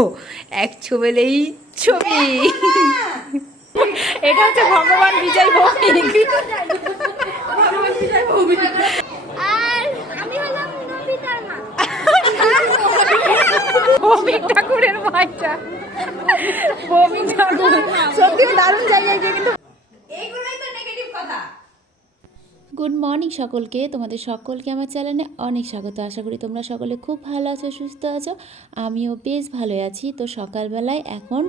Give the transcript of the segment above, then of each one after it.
ও এক ছবেলেই ছবি। এটা হচ্ছে ভগবান বিজয় ভৌমিক। আর আমি হলাম ভৌমিক ঠাকুরের মাইটা ভৌমিক ঠাকুর। সত্যি দারুণ জায়গায় গিয়ে কিন্তু এইগুলোই তো নেগেটিভ কথা গুড মর্নিং সকলকে। তোমাদের সকলকে আমার চ্যানেলে অনেক স্বাগত। আশা করি তোমরা সকলে খুব ভালো আছো, সুস্থ আছো। আমিও বেশ ভালো আছি। তো সকালবেলায় এখন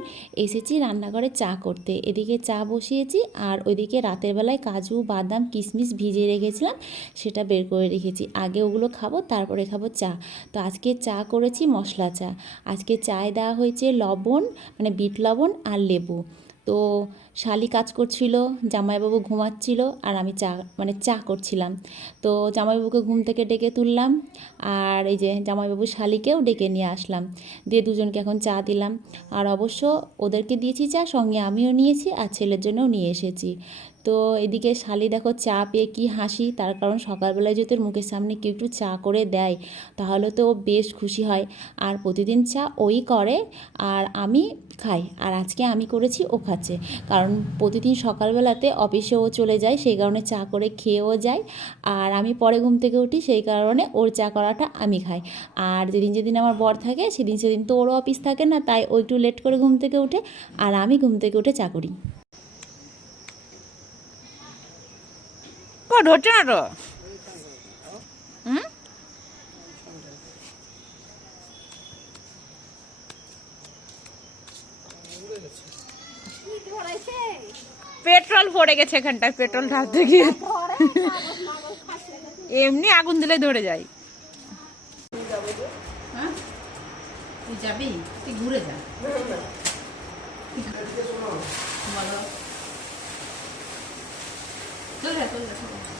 এসেছি রান্নাঘরে চা করতে। এদিকে চা বসিয়েছি আর ওইদিকে রাতের বেলায় কাজু, বাদাম, কিশমিশ ভিজিয়ে রেখেছিলাম। সেটা বের করে রেখেছি। আগে ওগুলো খাব, তারপরে খাব চা। তো আজকে চা করেছি মশলা চা। আজকে চায় দেওয়া হয়েছে লবণ মানে বিট লবণ আর লেবু। তো শালি কাজ করছিল, জামাইবাবু ঘুমাচ্ছিল আর আমি চা মানে চা করছিলাম। তো জামাইবাবুকে ঘুম থেকে ডেকে তুললাম আর এই যে জামাইবাবু শালিকেও ডেকে নিয়ে আসলাম। দিয়ে দুজনকে এখন চা দিলাম। আর অবশ্য ওদেরকে দিয়েছি চা, সঙ্গে আমিও নিয়েছি আর ছেলের জন্যও নিয়ে এসেছি। তো এদিকে শালি দেখো চা পেয়ে কি হাসি, তার কারণ সকালবেলায় যদি মুখের সামনে কেউ একটু চা করে দেয়, তাহলে তো বেশ খুশি হয়। আর প্রতিদিন চা ওই করে আর আমি খাই, আর আজকে আমি করেছি ও খাচ্ছে। কারণ প্রতিদিন সকালবেলাতে অফিসেও চলে যায়, সেই কারণে চা করে খেয়েও যায়। আর আমি পরে ঘুম থেকে উঠি, সেই কারণে ওর চা করাটা আমি খাই। আর যেদিন যেদিন আমার বর থাকে, সেদিন সেদিন তো ওরও অফিস থাকে না, তাই ও একটু লেট করে ঘুম থেকে উঠে আর আমি ঘুম থেকে উঠে চা করি। না তো হুম পেট্রোল পড়ে গেছে এখানটায় পেট্রোল ঢালতে গিয়ে। এমনি আগুন দিলে ধরে যায়। হ্যাঁ? তুই যাবি? তুই ঘুরে যা। বলো। চলে যা, চলে যা, চলে যা।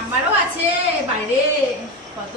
আমারও আছে বাইরে। কত?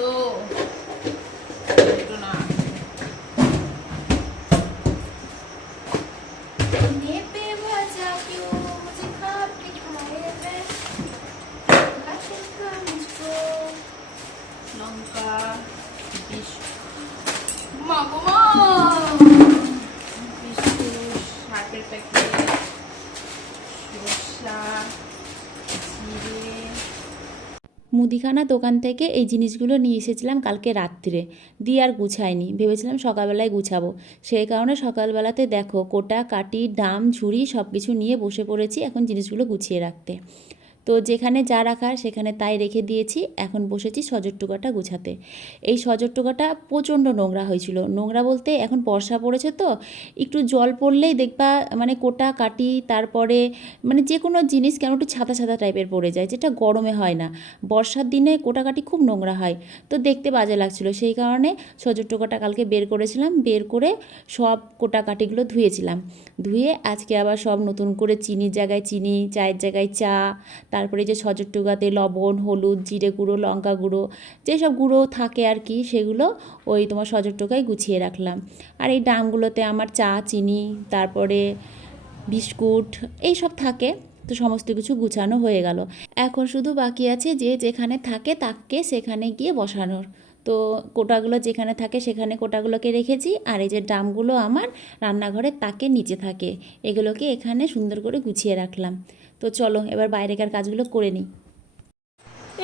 মুদিখানা দোকান থেকে এই জিনিসগুলো নিয়ে এসেছিলাম কালকে রাত্রে। দিয়ে আর গুছাইনি ভেবেছিলাম সকালবেলায় গুছাবো। সেই কারণে সকালবেলাতে দেখো, কোটা, কাটি ডাম ঝুড়ি সব কিছু নিয়ে বসে পড়েছি এখন জিনিসগুলো গুছিয়ে রাখতে। তো যেখানে যা রাখার সেখানে তাই রেখে দিয়েছি। এখন বসেছি সজর টুকাটা গুছাতে। এই সজর টুকাটা প্রচণ্ড নোংরা হয়েছিল। নোংরা বলতে এখন বর্ষা পড়েছে তো, একটু জল পড়লেই দেখবা মানে কোটা কাটি তারপরে মানে যে কোনো জিনিস কেন একটু ছাতা ছাতা টাইপের পড়ে যায়, যেটা গরমে হয় না। বর্ষার দিনে কোটাকাটি খুব নোংরা হয়। তো দেখতে বাজে লাগছিল। সেই কারণে সজর টোকাটা কালকে বের করেছিলাম। বের করে সব কোটাকাটিগুলো ধুয়েছিলাম। ধুয়ে আজকে আবার সব নতুন করে চিনির জায়গায় চিনি, চায়ের জায়গায় চা তারপরে যে সজর টুকাতে লবণ, হলুদ, জিরে গুঁড়ো, লঙ্কা গুঁড়ো, যেসব গুঁড়ো থাকে আর কি, সেগুলো ওই তোমার সজর টোকায় গুছিয়ে রাখলাম। আর এই ডামগুলোতে আমার চা, চিনি, তারপরে বিস্কুট এই সব থাকে, তো সমস্ত কিছু গুছানো হয়ে গেল। এখন শুধু বাকি আছে যে যেখানে থাকে তাকে সেখানে গিয়ে বসানোর। তো কোটাগুলো যেখানে থাকে সেখানে কোটাগুলোকে রেখেছি, আর এই যে ড্রামগুলো আমার রান্নাঘরের তাকে নিচে থাকে। এগুলোকে এখানে সুন্দর করে গুছিয়ে রাখলাম। তো চলো এবার বাইরেকার কাজগুলো করে নিই।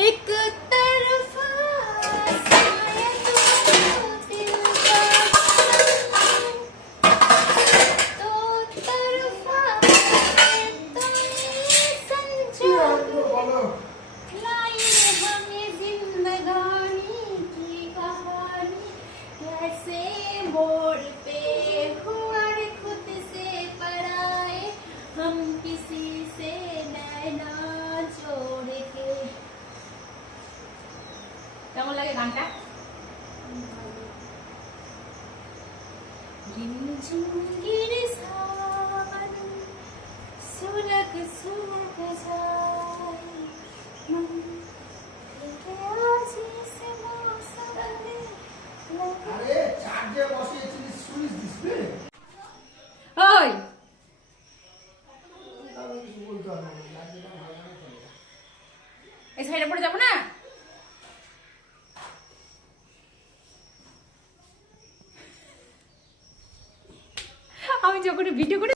एक আমি যখন ভিডিও করে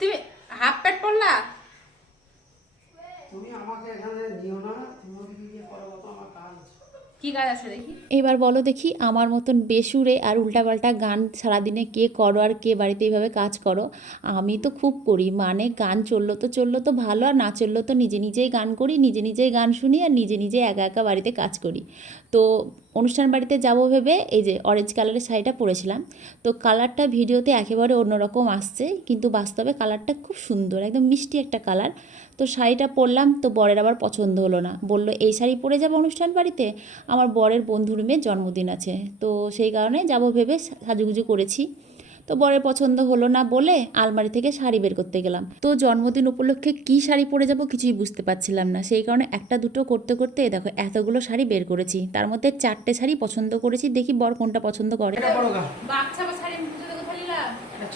তুমি হাফ প্যান্ট পরলা? তুমি আমাকে এখানে নিও না তুমি ওদিকে গিয়ে করো তো আমার কাজ কি কাজ আছে দেখি? এবার বলো দেখি আমার মতন বেসুরে আর উল্টাপাল্টা গান সারাদিনে কে করো আর কে বাড়িতে এইভাবে কাজ করো? আমি তো খুব করি মানে গান চলল তো চলল তো ভালো আর না চলল তো নিজে নিজেই গান করি নিজে নিজেই গান শুনি আর নিজে নিজে একা একা বাড়িতে কাজ করি। তো অনুষ্ঠান বাড়িতে যাব ভেবে এই যে অরেঞ্জ কালারের শাড়িটা পরেছিলাম। তো কালারটা ভিডিওতে একেবারে অন্যরকম আসছে, কিন্তু বাস্তবে কালারটা খুব সুন্দর, একদম মিষ্টি একটা কালার তো শাড়িটা পরলাম, তো বরের আবার পছন্দ হলো না। বলল, এই শাড়ি পরে যাব অনুষ্ঠান বাড়িতে? আমার বরের বন্ধুর মেয়ের জন্মদিন আছে। তো সেই কারণে যাব ভেবে সাজুগুজু করেছি। তো বরের পছন্দ হলো না বলে আলমারি থেকে শাড়ি বের করতে গেলাম। তো জন্মদিন উপলক্ষে কী শাড়ি পরে যাব কিছুই বুঝতে পারছিলাম না। সেই কারণে একটা দুটো করতে করতে দেখো এতগুলো শাড়ি বের করেছি। তার মধ্যে চারটে শাড়ি পছন্দ করেছি। দেখি বর কোনটা পছন্দ করে। এটা এটা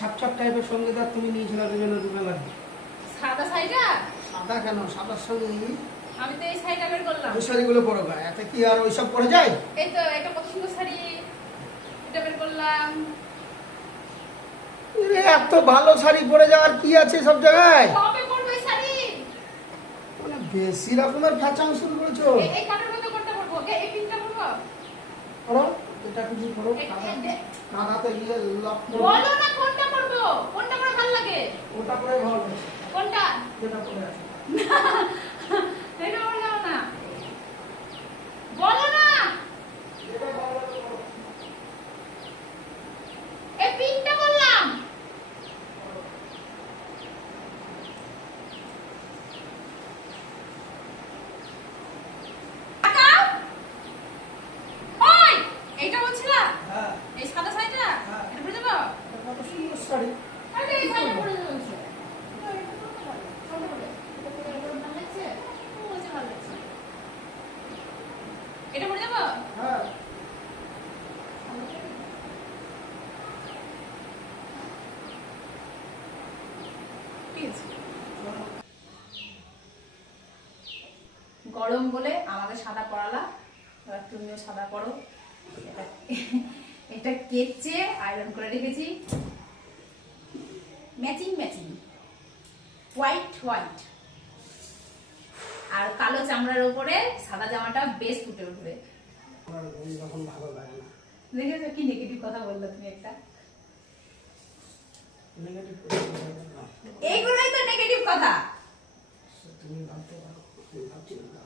সাদা শাড়িটা? সাদা কেন? সাদার সঙ্গে আমি তো এই শাড়িটা বের করলাম। ওই শাড়িগুলো বড় গা। এতে কি আর ওইসব পরে যায়? এই তো একটা কত সুন্দর শাড়ি। এটা বের করলাম। এত ভালো শাড়ি পরে যাওয়ার কি আছে সব জায়গায়? মানে বেশি রকমের ফ্যাচাং শুরু করেছ। করো এটা কিছু করো কাঁধাতে গিয়ে লক বলো না কোনটা পরে ভালো লাগে? ওটা পরে ভালো কোনটা? যেটা পরে আছে এটা পরে যাও না বলো না এই পিনটা বললাম তাকাও। ওই, এইটা বলছিলা? হ্যাঁ এই সাদা শাড়িটা? হ্যাঁ। এটা পরে যাব? এটা কত সুন্দর শাড়ি আরে, এই শাড়িটা পরে? এটা যাব? হ্যাঁ। গরম বলে আমাকে সাদা পরালা এবার তুমিও সাদা পরো এটা এটা কেচে আয়রন করে রেখেছি। আর কালো চামড়ার উপরে সাদা জামাটা বেশ ফুটে উঠবে। দেখেছ কি নেগেটিভ কথা বলল তুমি একটা? এইগুলোই তো নেগেটিভ কথা। তুমি ভাবতে পারো আমি ভাবছি না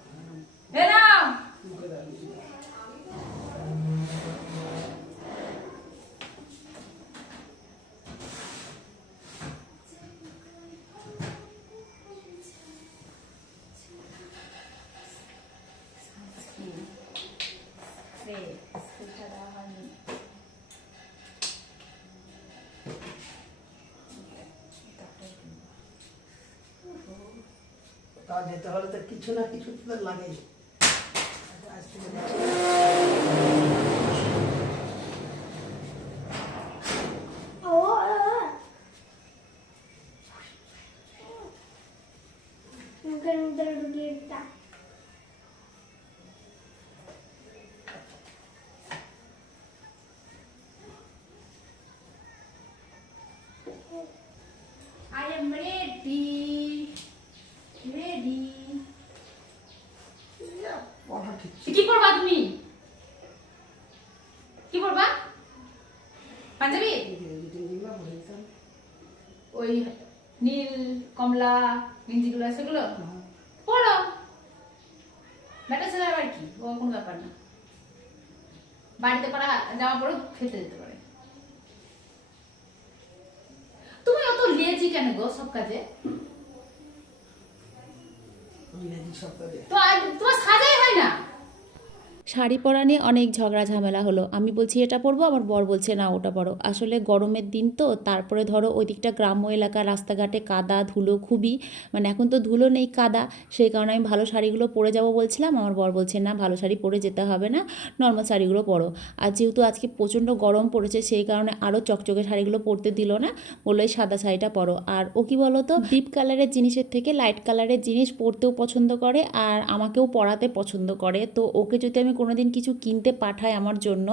এ নাও মুখে দাঁড়িয়ে রে, স্কুলটা দেওয়া হয়নি। যেতে হলে তো কিছু না কিছু তো লাগে আজ থেকে I am ready. Ready. ইয়া, পড়া ঠিক কি করবা তুমি কি করবা পাঞ্জাবি এডিটিংগুলো বলে দিতাম ওই নীল কমলা গেঞ্জিগুলো আছে সেগুলো পড়ো। ব্যাটা ছেলে আবার কি? ও কোনো ব্যাপার না। বাড়িতে পড়া জামা পড়ো খেতে যেতে পারে। তুমি অত লেজি কেন গো সব কাজে? তো তোমার সাজাই হয় না? শাড়ি পরা নিয়ে অনেক ঝগড়া ঝামেলা হলো। আমি বলছি, এটা পরবো? আমার বর বলছে, না, ওটা পরো। আসলে গরমের দিন তো, তারপরে ধরো ওই দিকটা গ্রাম্য এলাকা, রাস্তাঘাটে কাদা, ধুলো খুবই। মানে এখন তো ধুলো নেই, কাদা। সেই কারণে আমি ভালো শাড়িগুলো পরে যাব বলছিলাম। আমার বর বলছে, না, ভালো শাড়ি পরে যেতে হবে না, নর্মাল শাড়িগুলো পরো। আর যেহেতু আজকে প্রচণ্ড গরম পড়েছে, সেই কারণে আরও চকচকে শাড়িগুলো পরতে দিল না, বলল, এই সাদা শাড়িটা পরো। আর ও কি বলো তো ডিপ কালারের জিনিসের থেকে লাইট কালারের জিনিস পরতেও পছন্দ করে, আর আমাকেও পরাতে পছন্দ করে। তো ওকে যদি আমি কোনো দিন কিছু কিনতে পাঠায় আমার জন্য,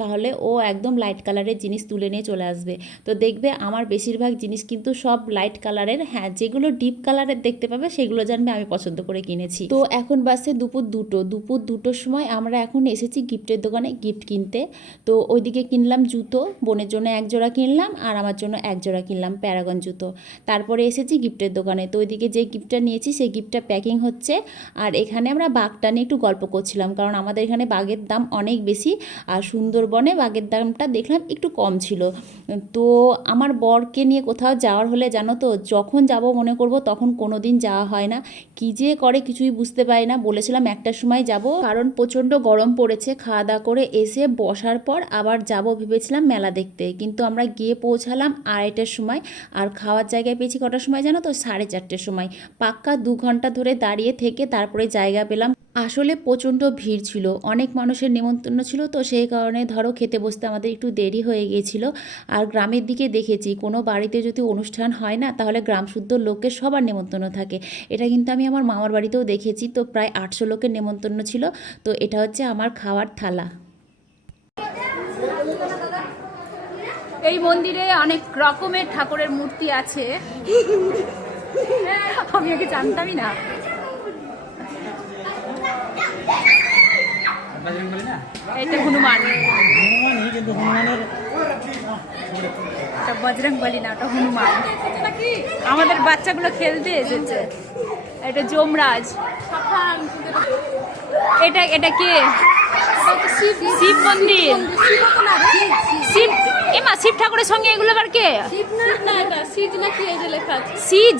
তাহলে ও একদম লাইট কালারের জিনিস তুলে নিয়ে চলে আসবে। তো দেখবে আমার বেশিরভাগ জিনিস কিন্তু সব লাইট কালারের হ্যাঁ যেগুলো ডিপ কালারের দেখতে পাবে, সেগুলো জানবে, আমি পছন্দ করে কিনেছি। তো এখন বাসে দুপুর দুটো। দুপুর দুটোর সময় আমরা এখন এসেছি গিফটের দোকানে গিফট কিনতে। তো ওইদিকে কিনলাম জুতো, বোনের জন্য এক জোড়া কিনলাম, আর আমার জন্য এক জোড়া কিনলাম প্যারাগন জুতো। তারপরে এসেছি গিফটের দোকানে। তো ওইদিকে যে গিফটটা নিয়েছি, সেই গিফটটা প্যাকিং হচ্ছে। আর এখানে আমরা বাঘটা নিয়ে একটু গল্প করছিলাম, কারণ আমাদের এখানে বাঘের দাম অনেক বেশি আর সুন্দরবনে বাঘের দামটা দেখলাম একটু কম ছিল। তো আমার বরকে নিয়ে কোথাও যাওয়ার হলে জানো তো, যখন যাব মনে করব তখন কোনো দিন যাওয়া হয় না। কী যে করে কিছুই বুঝতে পারি না। বলেছিলাম একটার সময় যাব, কারণ প্রচণ্ড গরম পড়েছে। খাওয়া দাওয়া করে এসে বসার পর আবার যাব ভেবেছিলাম মেলা দেখতে। কিন্তু আমরা গিয়ে পৌঁছালাম আড়াইটার সময় আর খাওয়ার জায়গায় পেয়েছি কটার সময় জানো তো? সাড়ে চারটের সময়। পাক্কা দু ঘণ্টা ধরে দাঁড়িয়ে থেকে তারপরে জায়গা পেলাম। আসলে প্রচণ্ড ভিড় ছিল। অনেক মানুষের নেমন্তন্ন ছিল, তো সেই কারণে ধরো খেতে বসতে আমাদের একটু দেরি হয়ে গিয়েছিল। আর গ্রামের দিকে দেখেছি, কোনো বাড়িতে যদি অনুষ্ঠান হয় না, তাহলে গ্রাম শুদ্ধ লোকের সবার নেমন্তন্ন থাকে। এটা কিন্তু আমি আমার মামার বাড়িতেও দেখেছি, তো প্রায় আটশো লোকের নেমন্তন্ন ছিল, তো এটা হচ্ছে আমার খাওয়ার থালা। এই মন্দিরে অনেক রকমের ঠাকুরের মূর্তি আছে। আমি আগে জানতামই না। এটা হনুমান। কিন্তু বলি না, ওটা হনুমান। আমাদের বাচ্চাগুলো খেলতে এসেছে। এটা যমরাজ। এটা এটা কে? শিব মন্দির। শিব এমা শিব ঠাকুরের সঙ্গে এগুলো আবার কে? সিজ।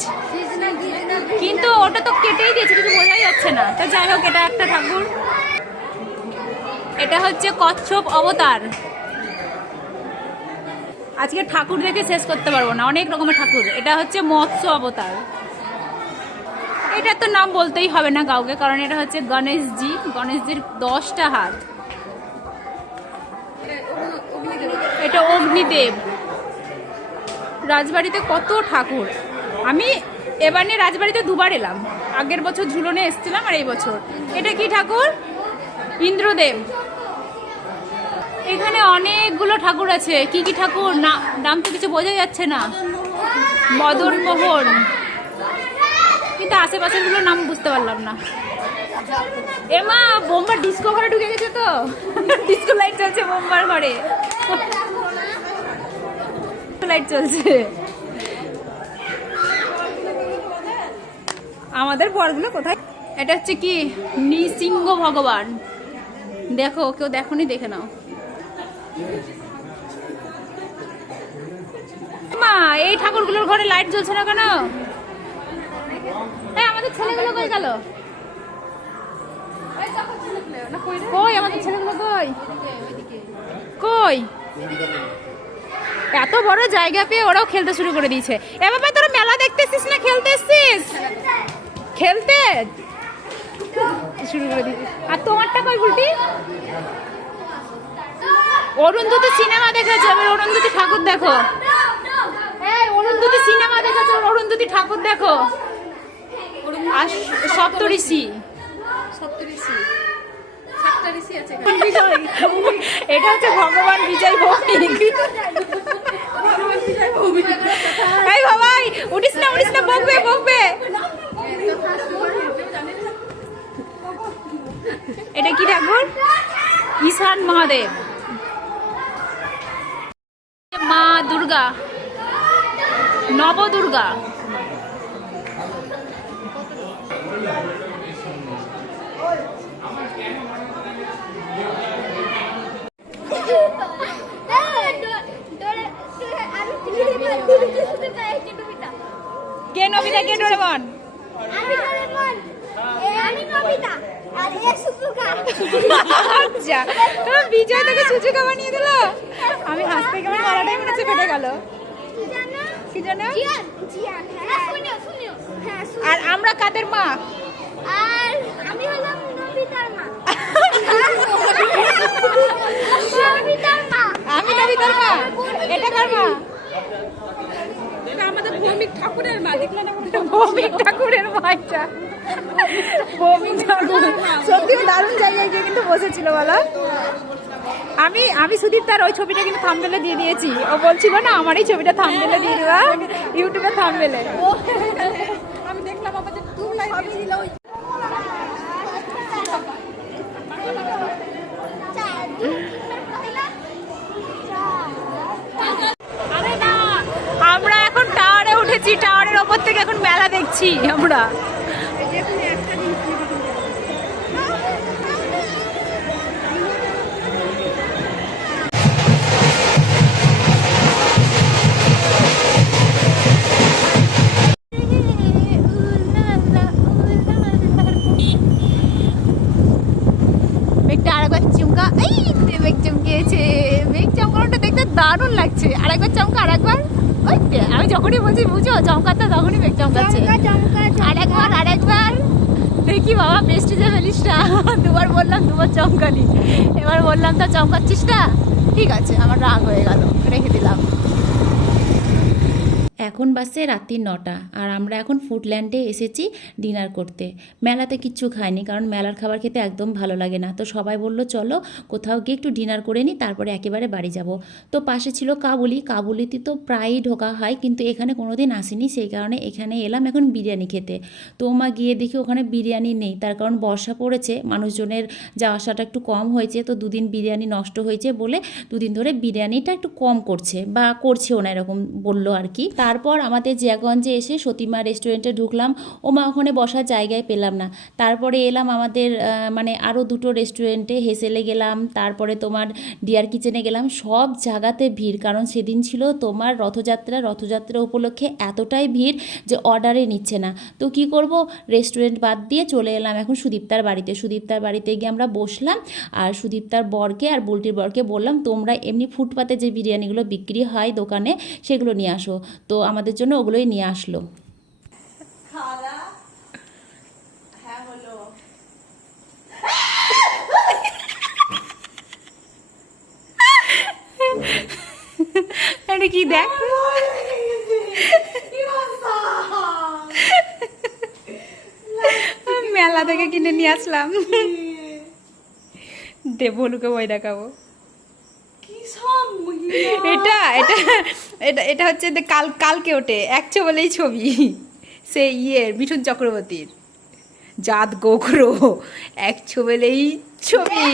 কিন্তু ওটা তো কেটেই দিয়েছে কিছু বোঝাই যাচ্ছে না। তো যাই হোক, এটা একটা ঠাকুর। এটা হচ্ছে কচ্ছপ অবতার। আজকে ঠাকুর দেখে শেষ করতে পারব না, অনেক রকমের ঠাকুর। এটা হচ্ছে মৎস্য অবতার। এটা তো নাম বলতেই হবে না কাউকে, কারণ এটা হচ্ছে গণেশজি, গণেশজির দশটা হাত। এটা অগ্নিদেব। রাজবাড়িতে কত ঠাকুর? আমি এবার নিয়ে রাজবাড়িতে দুবার এলাম। আগের বছর ঝুলনে এসেছিলাম আর এই বছর। এটা কি ঠাকুর? ইন্দ্রদেব। এখানে অনেকগুলো ঠাকুর আছে। কি কি ঠাকুর? নাম তো কিছু বোঝা যাচ্ছে না। মদন মোহন। কিন্তু আশেপাশেরগুলো নাম বুঝতে পারলাম না। এমা, বোম্বার ডিস্কো ঘরে ঢুকে গেছে তো? ডিস্কো লাইট চলছে বোম্বার ঘরে। লাইট চলছে। আমাদের পরগুলো কোথায়? এটা হচ্ছে কি? নৃসিংহ ভগবান। দেখো, কেউ দেখোনি, দেখে নাও। মা, এই ঠাকুরগুলোর ঘরে লাইট জ্বলছে না কেন? এই, আমাদের ছেলেগুলো কই গেল? কই আমাদের ছেলেগুলো কই? কই? এত বড় জায়গা পেয়ে ওরাও খেলতে শুরু করে দিয়েছে। এ বাবা, তোরা মেলা দেখতে এসছিস না? খেলতে এসছিস? খেলতে? শুরু করে দিয়েছে। আর তোমারটা কই উল্টি অরুন্ধতি সিনেমা দেখেছে এবার অরুন্ধতি ঠাকুর দেখো। অরুন্ধতি সিনেমা দেখেছে অরুন্ধতি ঠাকুর দেখো। আর সপ্তঋষি। এটা হচ্ছে ভগবান বিজয় ভৌমিক। এই বাবাই উঠিস না উঠিস না বকবে বকবে। এটা কি ঠাকুর? ঈশান মহাদেব মা দুর্গা। নবদুর্গা। কে নবিতা কে ডোরেমন? আচ্ছা বিজয় তোকে সুচুকা বানিয়ে দিল? আমি হাসতে কেমন মারাটাই মনে হচ্ছে ফেটে গেল। কি জানো আর আমরা কাদের মা? আর আমি হলাম নবিতার মা। আমি নবিতার মা? এটা কার মা আমাদের ভৌমিক ঠাকুরের মা দেখলে না ভৌমিক ঠাকুরের মা এটা। সত্যি দারুণ জায়গায় গিয়ে কিন্তু বসেছিল, বলো। আমি আমি সুদীপ তার ওই ছবিটা কিন্তু থামবেলে দিয়ে দিয়েছি। ও বলছিল, না, আমার এই ছবিটা থামবেলে দিয়ে দেওয়া। ইউটিউবে থামবেলে আমি আমরা এখন টাওয়ারে উঠেছি টাওয়ারের ওপর থেকে এখন মেলা দেখছি আমরা। যখনই বলছি বুঝো চমকাতে তখনই বেগ চমকাচ্ছে। আরেকবার আরেকবার। দেখি বাবা বৃষ্টি প্রেস্টিজে ফেলিস না। দুবার বললাম দুবার চমকালি। এবার বললাম তো চমকাচ্ছিস না? ঠিক আছে আমার রাগ হয়ে গেল রেখে দিলাম। এখন বাসে রাত্রি নটা আর আমরা এখন ফুডল্যান্ডে এসেছি ডিনার করতে। মেলাতে কিচ্ছু খাইনি কারণ মেলার খাবার খেতে একদম ভালো লাগে না। তো সবাই বলল, চলো কোথাও গিয়ে একটু ডিনার করে নিই তারপরে একেবারে বাড়ি যাব। তো পাশে ছিল কাবুলি। কাবুলিতে তো প্রায়ই ঢোকা হয় কিন্তু এখানে কোনো দিন আসিনি। সেই কারণে এখানে এলাম এখন বিরিয়ানি খেতে। তো মা গিয়ে দেখি ওখানে বিরিয়ানি নেই। তার কারণ বর্ষা পড়েছে, মানুষজনের যাওয়া আসাটা একটু কম হয়েছে। তো দুদিন বিরিয়ানি নষ্ট হয়েছে বলে দুদিন ধরে বিরিয়ানিটা একটু কম করছে বা করছেও না এরকম বলল আর কি। তারপর আমাদের জিয়াগঞ্জে এসে সতীমা রেস্টুরেন্টে ঢুকলাম। ওমা ওখানে বসার জায়গায় পেলাম না। তারপরে এলাম আমাদের মানে আরও দুটো রেস্টুরেন্টে হেসেলে গেলাম, তারপরে তোমার ডিয়ার কিচেনে গেলাম। সব জায়গাতে ভিড়, কারণ সেদিন ছিল তোমার রথযাত্রা। রথযাত্রা উপলক্ষে এতটাই ভিড় যে অর্ডারে নিচ্ছে না। তো কি করব? রেস্টুরেন্ট বাদ দিয়ে চলে এলাম এখন সুদীপ্তার বাড়িতে। সুদীপ্তার বাড়িতে গিয়ে আমরা বসলাম আর সুদীপ্তার বরকে আর বুলটির বরকে বললাম, তোমরা এমনি ফুটপাতে যে বিরিয়ানিগুলো বিক্রি হয় দোকানে, সেগুলো নিয়ে আসো। তো আমাদের জন্য ওগুলোই নিয়ে আসলো। হ্যাঁ বলো। এটা কি দেখ। মেলা থেকে কিনে নিয়ে আসলাম। দেবলুকে বই দেখাবো। এটা এটা এটা এটা হচ্ছে কাল, কালকে ওঠে, একচো বলেই ছবি। সে ইয়ের মিঠুন চক্রবর্তীর। জাত গোখরো, একচো বলেই ছবি।